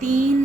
3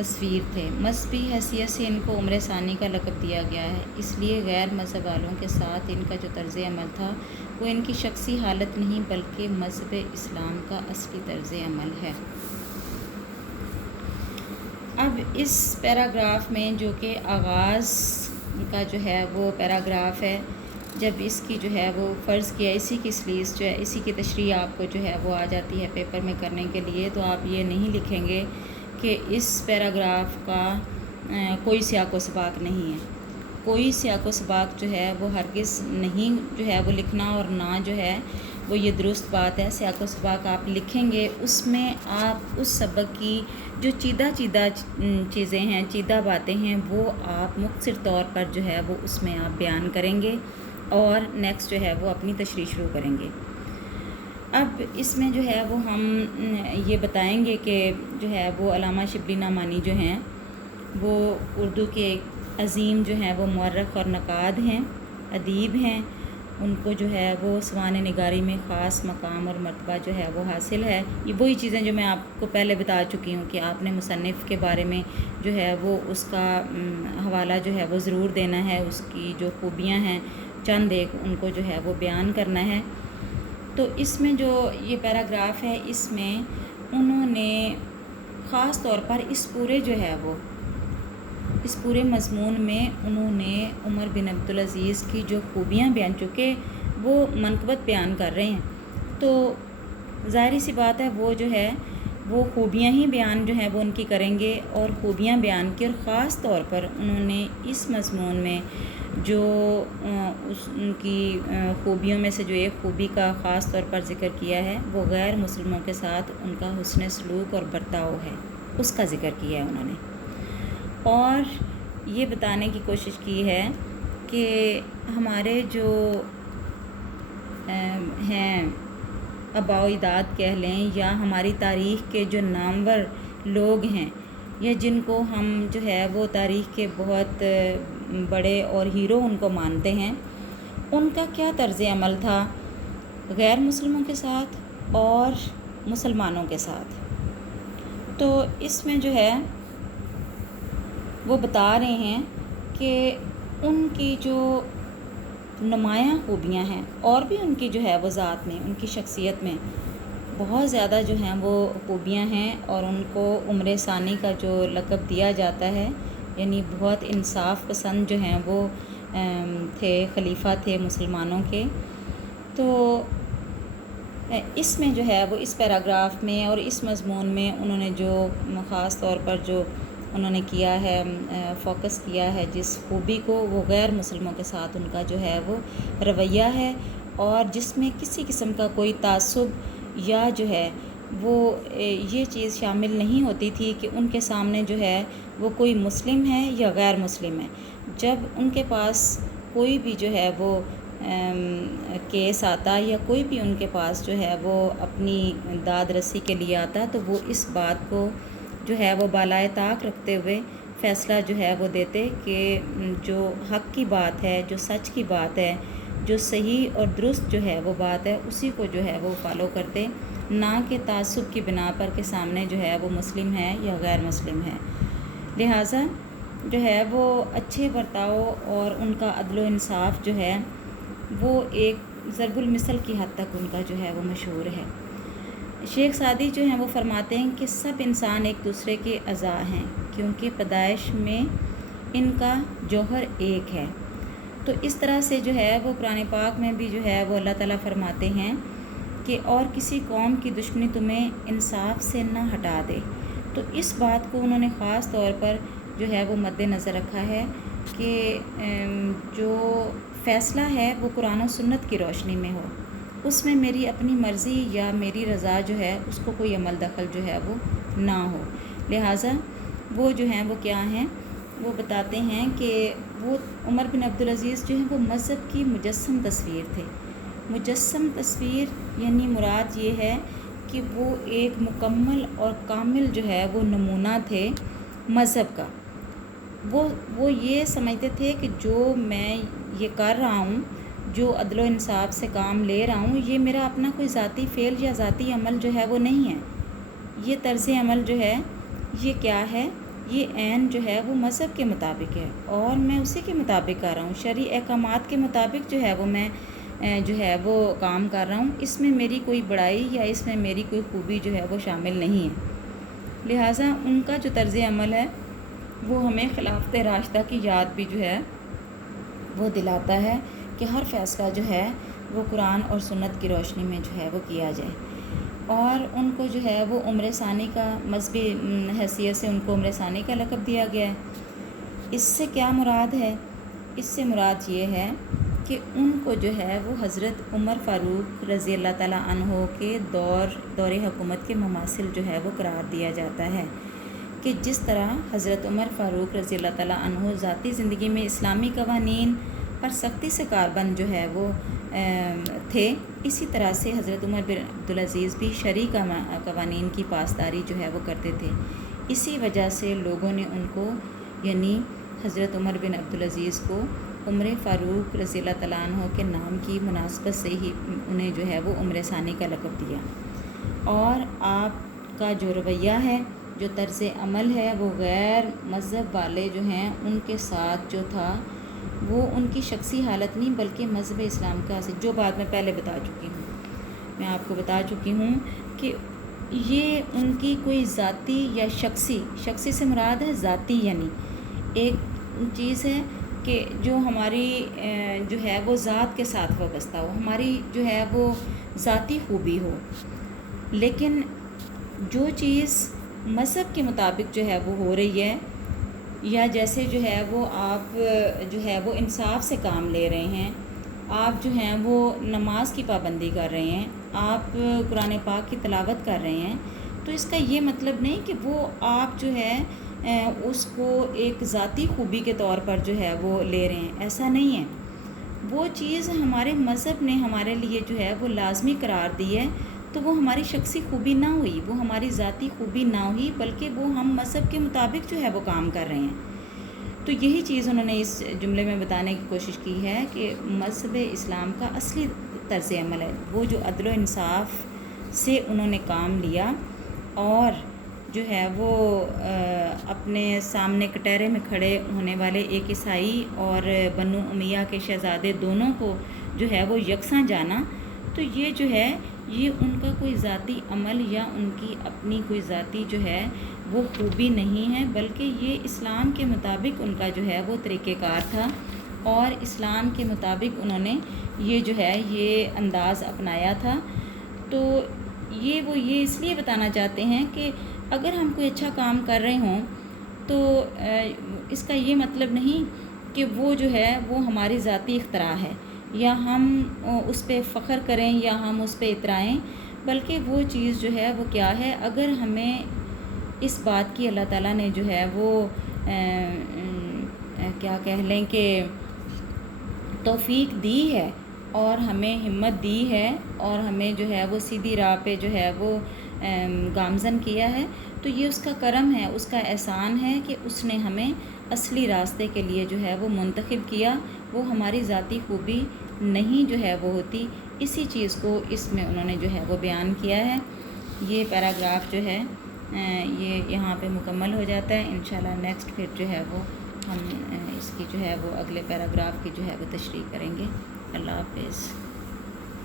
تصویر تھے۔ مذہبی حیثیت سے ان کو عمر ثانی کا لقب دیا گیا ہے، اس لیے غیر مذہب والوں کے ساتھ ان کا جو طرز عمل تھا وہ ان کی شخصی حالت نہیں بلکہ مذہب اسلام کا اصلی طرز عمل ہے۔ اب اس پیراگراف میں جو کہ آغاز کا جو ہے وہ پیراگراف ہے، جب اس کی جو ہے وہ فرض کیا اسی کی سلیس جو ہے اسی کی تشریح آپ کو جو ہے وہ آ جاتی ہے پیپر میں کرنے کے لیے، تو آپ یہ نہیں لکھیں گے کہ اس پیراگراف کا کوئی سیاق و سباق نہیں ہے۔ کوئی سیاق و سباق جو ہے وہ ہرگز نہیں جو ہے وہ لکھنا، اور نہ جو ہے وہ یہ درست بات ہے۔ سیاق و سباق آپ لکھیں گے، اس میں آپ اس سبق کی جو چیدہ چیزیں ہیں، چیدہ باتیں ہیں، وہ آپ مختصر طور پر جو ہے وہ اس میں آپ بیان کریں گے اور نیکسٹ جو ہے وہ اپنی تشریح شروع کریں گے۔ اب اس میں جو ہے وہ ہم یہ بتائیں گے کہ جو ہے وہ علامہ شبلی نعمانی جو ہیں وہ اردو کے عظیم جو ہیں وہ مورخ اور نقاد ہیں، ادیب ہیں۔ ان کو جو ہے وہ سوانح نگاری میں خاص مقام اور مرتبہ جو ہے وہ حاصل ہے۔ یہ وہی چیزیں جو میں آپ کو پہلے بتا چکی ہوں کہ آپ نے مصنف کے بارے میں جو ہے وہ اس کا حوالہ جو ہے وہ ضرور دینا ہے، اس کی جو خوبیاں ہیں چند ایک ان کو جو ہے وہ بیان کرنا ہے۔ تو اس میں جو یہ پیراگراف ہے، اس میں انہوں نے خاص طور پر اس پورے مضمون میں انہوں نے عمر بن عبدالعزیز کی جو خوبیاں بیان، چونکہ وہ منقبت بیان کر رہے ہیں تو ظاہری سی بات ہے وہ جو ہے وہ خوبیاں ہی بیان جو ہیں وہ ان کی کریں گے، اور خوبیاں بیان کی، اور خاص طور پر انہوں نے اس مضمون میں جو ان کی خوبیوں میں سے جو ایک خوبی کا خاص طور پر ذکر کیا ہے وہ غیر مسلموں کے ساتھ ان کا حسن سلوک اور برتاؤ ہے، اس کا ذکر کیا ہے انہوں نے، اور یہ بتانے کی کوشش کی ہے کہ ہمارے جو ہیں آباء و اجداد کہہ لیں یا ہماری تاریخ کے جو نامور لوگ ہیں یا جن کو ہم جو ہے وہ تاریخ کے بہت بڑے اور ہیرو ان کو مانتے ہیں، ان کا کیا طرز عمل تھا غیر مسلموں کے ساتھ اور مسلمانوں کے ساتھ۔ تو اس میں جو ہے وہ بتا رہے ہیں کہ ان کی جو نمایاں خوبیاں ہیں، اور بھی ان کی جو ہے وہ ذات میں، ان کی شخصیت میں بہت زیادہ جو ہیں وہ خوبیاں ہیں، اور ان کو عمر ثانی کا جو لقب دیا جاتا ہے، یعنی بہت انصاف پسند جو ہیں وہ تھے، خلیفہ تھے مسلمانوں کے۔ تو اس میں جو ہے وہ اس پیراگراف میں اور اس مضمون میں انہوں نے جو خاص طور پر جو انہوں نے کیا ہے، فوکس کیا ہے جس خوبی کو، وہ غیر مسلموں کے ساتھ ان کا جو ہے وہ رویہ ہے، اور جس میں کسی قسم کا کوئی تعصب یا جو ہے وہ یہ چیز شامل نہیں ہوتی تھی کہ ان کے سامنے جو ہے وہ کوئی مسلم ہے یا غیر مسلم ہے۔ جب ان کے پاس کوئی بھی جو ہے وہ کیس آتا یا کوئی بھی ان کے پاس جو ہے وہ اپنی داد رسی کے لیے آتا، تو وہ اس بات کو جو ہے وہ بالائے طاق رکھتے ہوئے فیصلہ جو ہے وہ دیتے کہ جو حق کی بات ہے، جو سچ کی بات ہے، جو صحیح اور درست جو ہے وہ بات ہے، اسی کو جو ہے وہ فالو کرتے، نہ کہ تعصب کی بنا پر کے سامنے جو ہے وہ مسلم ہے یا غیر مسلم ہے۔ لہٰذا جو ہے وہ اچھے برتاؤ اور ان کا عدل و انصاف جو ہے وہ ایک ضرب المثل کی حد تک ان کا جو ہے وہ مشہور ہے۔ شیخ سعدی جو ہیں وہ فرماتے ہیں کہ سب انسان ایک دوسرے کے اعضاء ہیں، کیونکہ پیدائش میں ان کا جوہر ایک ہے۔ تو اس طرح سے جو ہے وہ قرآن پاک میں بھی جو ہے وہ اللہ تعالیٰ فرماتے ہیں کہ اور کسی قوم کی دشمنی تمہیں انصاف سے نہ ہٹا دے۔ تو اس بات کو انہوں نے خاص طور پر جو ہے وہ مد نظر رکھا ہے کہ جو فیصلہ ہے وہ قرآن و سنت کی روشنی میں ہو، اس میں میری اپنی مرضی یا میری رضا جو ہے اس کو کوئی عمل دخل جو ہے وہ نہ ہو۔ لہٰذا وہ جو ہیں وہ کیا ہیں، وہ بتاتے ہیں کہ وہ عمر بن عبدالعزیز جو ہیں وہ مذہب کی مجسم تصویر تھے۔ مجسم تصویر یعنی مراد یہ ہے کہ وہ ایک مکمل اور کامل جو ہے وہ نمونہ تھے مذہب کا۔ وہ یہ سمجھتے تھے کہ جو میں یہ کر رہا ہوں، جو عدل و انصاف سے کام لے رہا ہوں، یہ میرا اپنا کوئی ذاتی فعل یا ذاتی عمل جو ہے وہ نہیں ہے۔ یہ طرز عمل جو ہے یہ کیا ہے، یہ عین جو ہے وہ مذہب کے مطابق ہے اور میں اسی کے مطابق کر رہا ہوں، شرعی احکامات کے مطابق جو ہے وہ میں جو ہے وہ کام کر رہا ہوں۔ اس میں میری کوئی بڑائی یا اس میں میری کوئی خوبی جو ہے وہ شامل نہیں ہے۔ لہٰذا ان کا جو طرز عمل ہے وہ ہمیں خلافت راشدہ کی یاد بھی جو ہے وہ دلاتا ہے کہ ہر فیصلہ جو ہے وہ قرآن اور سنت کی روشنی میں جو ہے وہ کیا جائے، اور ان کو جو ہے وہ عمر ثانی کا مذہبی حیثیت سے ان کو عمر ثانی کا لقب دیا گیا ہے۔ اس سے کیا مراد ہے؟ اس سے مراد یہ ہے کہ ان کو جو ہے وہ حضرت عمر فاروق رضی اللہ تعالیٰ عنہ کے دور حکومت کے مماثل جو ہے وہ قرار دیا جاتا ہے، کہ جس طرح حضرت عمر فاروق رضی اللہ تعالیٰ عنہ ذاتی زندگی میں اسلامی قوانین پر سختی سے کاربند جو ہے وہ تھے، اسی طرح سے حضرت عمر بن عبدالعزیز بھی شرعی قوانین کی پاسداری جو ہے وہ کرتے تھے۔ اسی وجہ سے لوگوں نے ان کو یعنی حضرت عمر بن عبدالعزیز کو عمر فاروق رضی اللہ تعالیٰ عنہ کے نام کی مناسبت سے ہی انہیں جو ہے وہ عمر ثانی کا لقب دیا، اور آپ کا جو رویہ ہے، جو طرز عمل ہے، وہ غیر مذہب والے جو ہیں ان کے ساتھ جو تھا وہ ان کی شخصی حالت نہیں بلکہ مذہب اسلام کا اثر، جو بات میں پہلے بتا چکی ہوں، میں آپ کو بتا چکی ہوں کہ یہ ان کی کوئی ذاتی یا شخصی سے مراد ہے ذاتی، یعنی ایک چیز ہے کہ جو ہماری جو ہے وہ ذات کے ساتھ وابستہ ہو، ہماری جو ہے وہ ذاتی خوبی ہو، لیکن جو چیز مذہب کے مطابق جو ہے وہ ہو رہی ہے، یا جیسے جو ہے وہ آپ جو ہے وہ انصاف سے کام لے رہے ہیں، آپ جو ہیں وہ نماز کی پابندی کر رہے ہیں، آپ قرآن پاک کی تلاوت کر رہے ہیں، تو اس کا یہ مطلب نہیں کہ وہ آپ جو ہے اس کو ایک ذاتی خوبی کے طور پر جو ہے وہ لے رہے ہیں، ایسا نہیں ہے۔ وہ چیز ہمارے مذہب نے ہمارے لیے جو ہے وہ لازمی قرار دی ہے، تو وہ ہماری شخصی خوبی نہ ہوئی، وہ ہماری ذاتی خوبی نہ ہوئی، بلکہ وہ ہم مذہب کے مطابق جو ہے وہ کام کر رہے ہیں۔ تو یہی چیز انہوں نے اس جملے میں بتانے کی کوشش کی ہے کہ مذہب اسلام کا اصلی طرز عمل ہے وہ جو عدل و انصاف سے انہوں نے کام لیا، اور جو ہے وہ اپنے سامنے کٹہرے میں کھڑے ہونے والے ایک عیسائی اور بنو امیہ کے شہزادے دونوں کو جو ہے وہ یکساں جانا، تو یہ جو ہے یہ ان کا کوئی ذاتی عمل یا ان کی اپنی کوئی ذاتی جو ہے وہ خوبی نہیں ہے، بلکہ یہ اسلام کے مطابق ان کا جو ہے وہ طریقہ کار تھا، اور اسلام کے مطابق انہوں نے یہ جو ہے یہ انداز اپنایا تھا۔ تو وہ اس لیے بتانا چاہتے ہیں کہ اگر ہم کوئی اچھا کام کر رہے ہوں تو اس کا یہ مطلب نہیں کہ وہ جو ہے وہ ہماری ذاتی اختراع ہے، یا ہم اس پہ فخر کریں یا ہم اس پہ اترائیں، بلکہ وہ چیز جو ہے وہ کیا ہے، اگر ہمیں اس بات کی اللہ تعالیٰ نے جو ہے وہ کیا کہہ لیں کہ توفیق دی ہے اور ہمیں ہمت دی ہے اور ہمیں جو ہے وہ سیدھی راہ پہ جو ہے وہ گامزن کیا ہے، تو یہ اس کا کرم ہے، اس کا احسان ہے کہ اس نے ہمیں اصلی راستے کے لیے جو ہے وہ منتخب کیا، وہ ہماری ذاتی خوبی نہیں جو ہے وہ ہوتی۔ اسی چیز کو اس میں انہوں نے جو ہے وہ بیان کیا ہے۔ یہ پیراگراف جو ہے یہ یہاں پہ مکمل ہو جاتا ہے۔ انشاءاللہ نیکسٹ پھر جو ہے وہ ہم اس کی جو ہے وہ اگلے پیراگراف کی جو ہے وہ تشریح کریں گے۔ اللہ حافظ۔